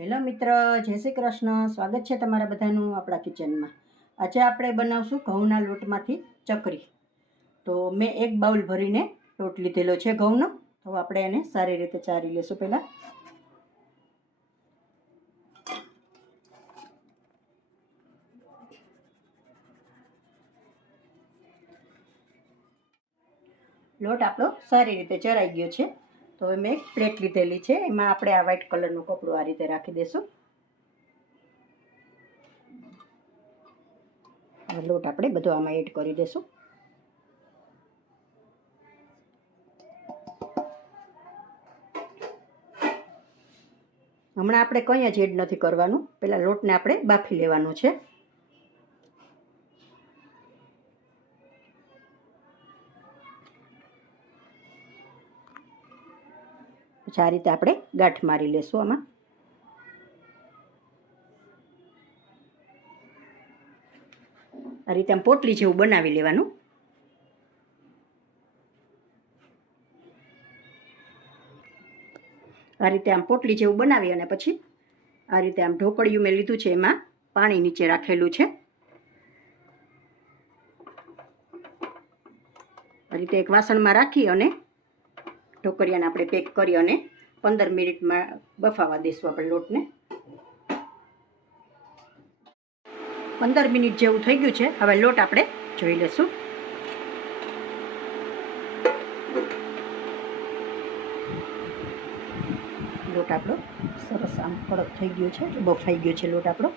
Hello મિત્ર, જય શ્રી કૃષ્ણ. સ્વાગત છે તમારા બધાનું આપણા કિચનમાં. આજે આપણે બનાવશું ઘઉંના લોટમાંથી ચકરી. તો મેં એક બાઉલ ભરીને લોટ લીધેલો છે ઘઉંનો. તો આપણે એને સારી રીતે ચારી લઈશું. પહેલાં લોટ આપણો સારી રીતે ચરાઈ ગયો છે. તો હવે મેં એક પ્લેટ લીધેલી છે, એમાં આપણે આ વ્હાઈટ કલરનું કપડું આ રીતે રાખી દઈશું. લોટ આપણે બધો આમાં એડ કરી દઈશું. હમણાં આપણે કંઈ જ એડ નથી કરવાનું, પહેલાં લોટને આપણે બાફી લેવાનો છે. પછી આ રીતે આપણે ગાંઠ મારી લેશું. આમાં આ રીતે આમ પોટલી જેવું બનાવી લેવાનું. આ રીતે આમ પોટલી જેવું બનાવી અને પછી આ રીતે આમ ઢોકળિયું મેં લીધું છે, એમાં પાણી નીચે રાખેલું છે. આ રીતે એક વાસણમાં રાખી અને ઢોકળિયાને આપણે પેક કરી અને 15 મિનિટમાં બફાવા દઈશું આપણે લોટને. 15 મિનિટ જેવું થઈ ગયું છે. હવે લોટ આપણે જોઈ લઈશું. લોટ આપણો સરસ આમ કડક થઈ ગયો છે, બફાઈ ગયો છે લોટ આપણો.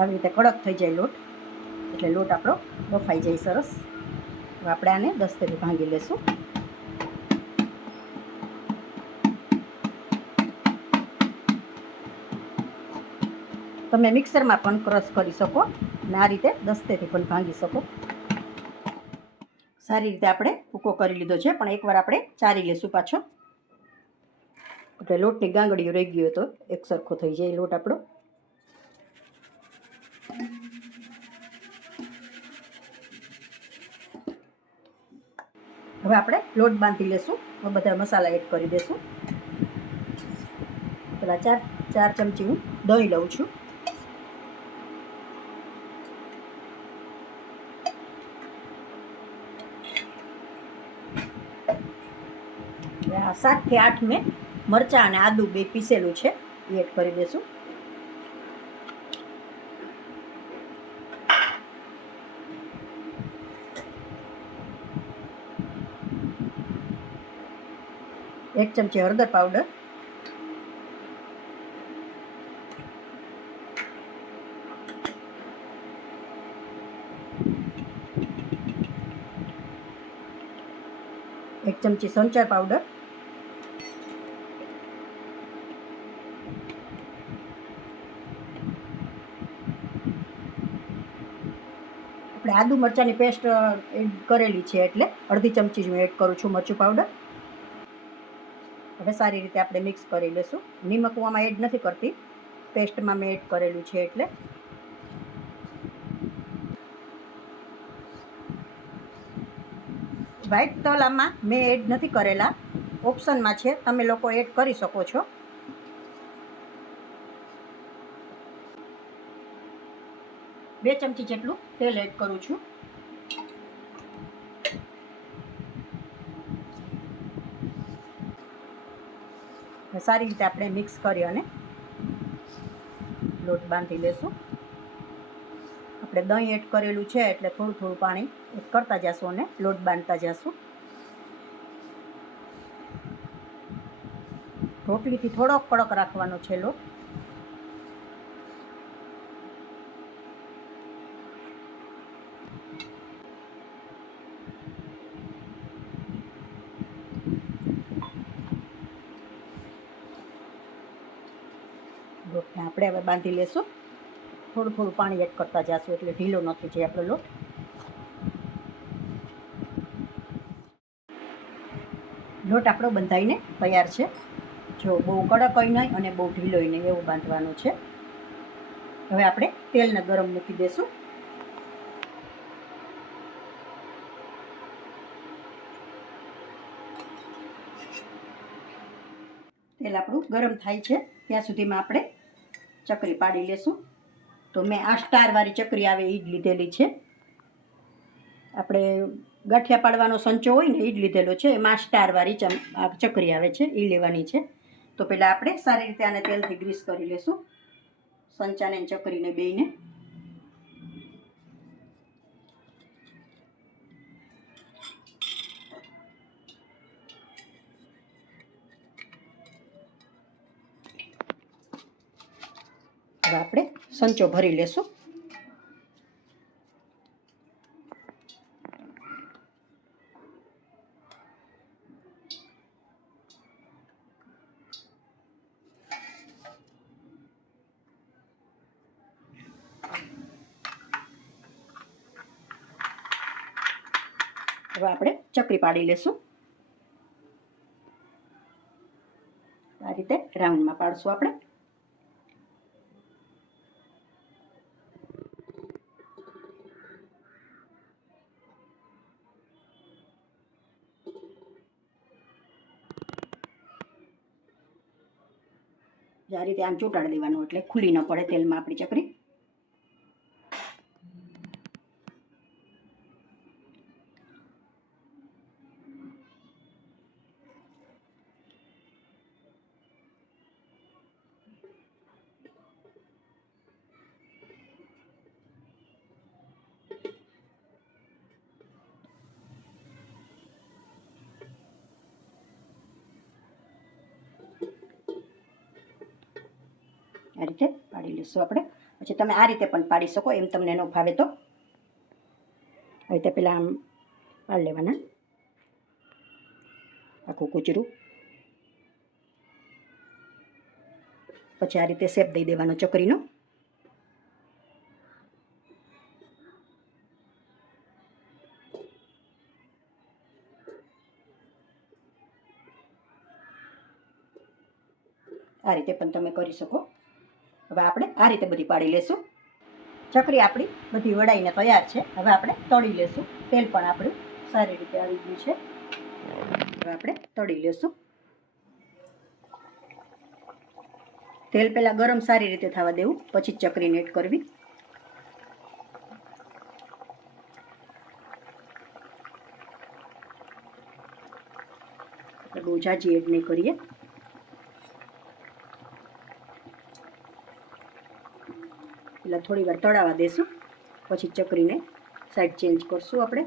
આવી રીતે કડક થઈ જાય લોટ, એટલે લોટ આપણો બફાઈ જાય સરસ. હવે આપણે આને દસ્તેથી ભાંગી લેશું. તમે મિક્સરમાં પણ ક્રશ કરી શકો અને આ રીતે દસ્તેથી પણ ભાંગી શકો. સારી રીતે આપણે ભૂકો કરી લીધો છે, પણ એકવાર આપણે ચારી લેશું પાછો, એટલે લોટની ગાંગડીઓ રહી ગયો તો એક સરખો થઈ જાય લોટ આપણો. હવે આપણે લોટ બાંધી લેશું. હવે બધા મસાલા એડ કરી દઈશું. પેલા ચાર ચમચી હું દહીં લઉં છું. આ 7 થી 8 મેં મરચાં અને આદુ બે પીસેલું છે, એ એડ કરી દઈશું. એક ચમચી હળદર પાવડર, એક ચમચી સંચર પાવડર, આપણે આદુ મરચાંની પેસ્ટ એડ કરેલી છે, એટલે અડધી ચમચી હું એડ કરું છું મરચું પાવડર. હવે સારી રીતે આપણે મિક્સ કરી લઈશું. નિમક હું આમાં એડ નથી કરતી, પેસ્ટમાં મેં એડ કરેલું છે એટલે. વ્હાઈટ તલ આમાં મેં એડ નથી કરેલા, ઓપ્શનમાં છે, તમે લોકો એડ કરી શકો છો. બે ચમચી જેટલું તેલ એડ કરું છું. સારી રીતે આપણે મિક્સ કરી અને લોટ બાંધી લેશું. આપણે દહીં એડ કરેલું છે, એટલે થોડું થોડું પાણી એડ કરતા જશું અને લોટ બાંધતા જશું. રોટલીથી થોડોક કડક રાખવાનો છે લોટ. લોટને આપણે હવે બાંધી લેશું. થોડું થોડું પાણી એડ કરતા જઈશું એટલે ઢીલો ન થઈ જાય આપણો લોટ. લોટ આપણો બંધાઈને તૈયાર છે. જો બહુ કડક નહીં અને બહુ ઢીલો નહીં, એવું બાંધવાનું છે. હવે આપણે તેલને ગરમ મૂકી દઈશું. તેલ આપણું ગરમ થાય છે ત્યાં સુધીમાં આપણે ચકરી પાડી લેશું. તો મેં આ સ્ટારવાળી ચકરી આવે એ જ લીધેલી છે. આપણે ગાંઠિયા પાડવાનો સંચો હોય ને એ જ લીધેલો છે. એમાં સ્ટારવાળી ચકરી આવે છે એ લેવાની છે. તો પહેલાં આપણે સારી રીતે આને તેલથી ગ્રીસ કરી લેશું, સંચાને ચકરીને બેયને. હવે આપણે સંચો ભરી લેશું. હવે આપણે ચકરી પાડી લેશું. આ રીતે રાઉન્ડમાં પાડશું આપણે. આ રીતે આમ ચોંટાડી દેવાનું એટલે ખુલ્લી ન પડે તેલમાં આપણી ચકરી. આ રીતે પાડી લઈશું આપણે. પછી તમે આ રીતે પણ પાડી શકો, એમ તમને ન ભાવે તો. આ રીતે પહેલાં આમ પાડી લેવાના આખું કૂચરું. પછી આ રીતે શેપ દઈ દેવાનો ચકરીનો. આ રીતે પણ તમે કરી શકો. હવે આપણે આ રીતે બધી પાડી લેશું. ચકરી આપણી બધી વડાઈને તૈયાર છે. હવે આપણે તળી લેશું. તેલ પણ આપણું સારી રીતે આવી ગયું છે. હવે આપણે તળી લેશું. તેલ પહેલાં ગરમ સારી રીતે થવા દેવું, પછી ચકરીને એડ કરવી. બહુ જાજી એડ નહીં કરીએ. એટલે થોડી વાર તળાવા દેશું, પછી ચકરીને સાઈડ ચેન્જ કરશું આપણે.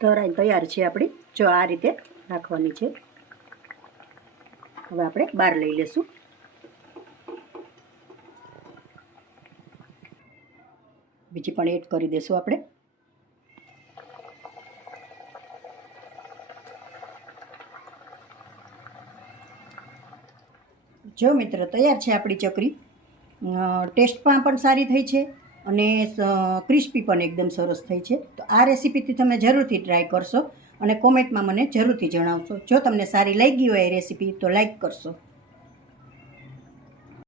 તળાઈને તૈયાર છે આપણી. જો આ રીતે રાખવાની છે. હવે આપણે બહાર લઈ લેશું. બીજી પણ એડ કરી દેશું આપણે. જો મિત્રો તૈયાર છે આપણી ચકરી. ટેસ્ટમાં પણ સારી થઈ છે અને ક્રિસ્પી પણ એકદમ સરસ થઈ છે. તો આ રેસીપીથી તમે જરૂરથી ટ્રાય કરશો અને કોમેન્ટમાં મને જરૂરથી જણાવશો. જો તમને સારી લાગી હોય એ રેસીપી તો લાઈક કરશો.